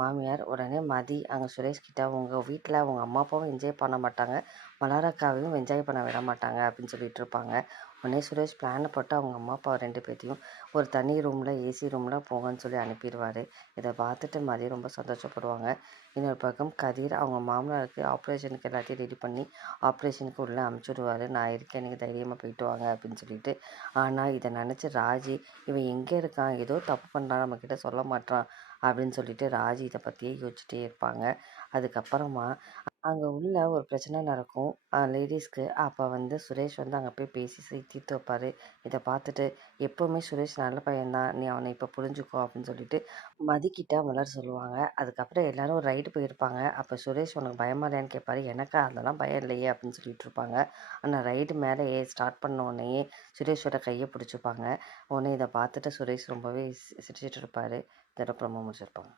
மாமியார் உடனே மதி அங்கே சுரேஷ் கிட்ட உங்கள் வீட்டில் உங்கள் அம்மா அப்பாவும் என்ஜாய் பண்ண மாட்டாங்க, மலரக்காவையும் என்ஜாய் பண்ண விட மாட்டாங்க அப்படின்னு சொல்லிட்டு இருப்பாங்க. உடனே சுரேஷ் பிளானை போட்டு அவங்க அம்மா அப்பா 2 பேர்த்தையும் ஒரு தனி ரூமில் ஏசி ரூமில் போங்கன்னு சொல்லி அனுப்பிடுவார். இதை பார்த்துட்டு மதி ரொம்ப சந்தோஷப்படுவாங்க. இன்னொரு பக்கம் கதிர் அவங்க மாமனாருக்கு ஆப்ரேஷனுக்கு எல்லாத்தையும் ரெடி பண்ணி ஆப்ரேஷனுக்கு உள்ளே அமுச்சுடுவார். நான் இருக்கேன், நீங்கள் தைரியமாக போயிட்டு வாங்க அப்படின்னு சொல்லிட்டு. ஆனால் இதை நினச்சி ராஜி இவன் எங்கே இருக்கான், ஏதோ தப்பு பண்ணுறான், நம்மக்கிட்ட சொல்ல மாட்டான் அப்படின்னு சொல்லிட்டு ராஜி இதை பற்றியே யோசிச்சுட்டே இருப்பாங்க. அதுக்கப்புறமா அங்கே உள்ள ஒரு பிரச்சனை நடக்கும் லேடீஸ்க்கு. அப்போ சுரேஷ் அங்கே போய் பேசி தீர்த்து வைப்பார். இதை பார்த்துட்டு எப்போவுமே சுரேஷ் நல்ல பையன்தான், நீ அவனை இப்போ புரிஞ்சுக்கோ அப்படின்னு சொல்லிட்டு மதிக்கிட்ட மலர் சொல்லுவாங்க. அதுக்கப்புறம் எல்லாரும் ஒரு ரைடு போயிருப்பாங்க. அப்போ சுரேஷ் உனக்கு பயமா இல்லையான்னு கேட்பாரு. எனக்கா அதெல்லாம் பயம் இல்லையே அப்படின்னு சொல்லிட்டு இருப்பாங்க. ஆனால் ரைடு மேலே ஸ்டார்ட் பண்ண உடனேயே சுரேஷோட கையை பிடிச்சிப்பாங்க. உடனே இதை பார்த்துட்டு சுரேஷ் ரொம்பவே சிரிச்சிட்டு இருப்பார். இதோட ப்ரோமோ முடிச்சிருப்பாங்க.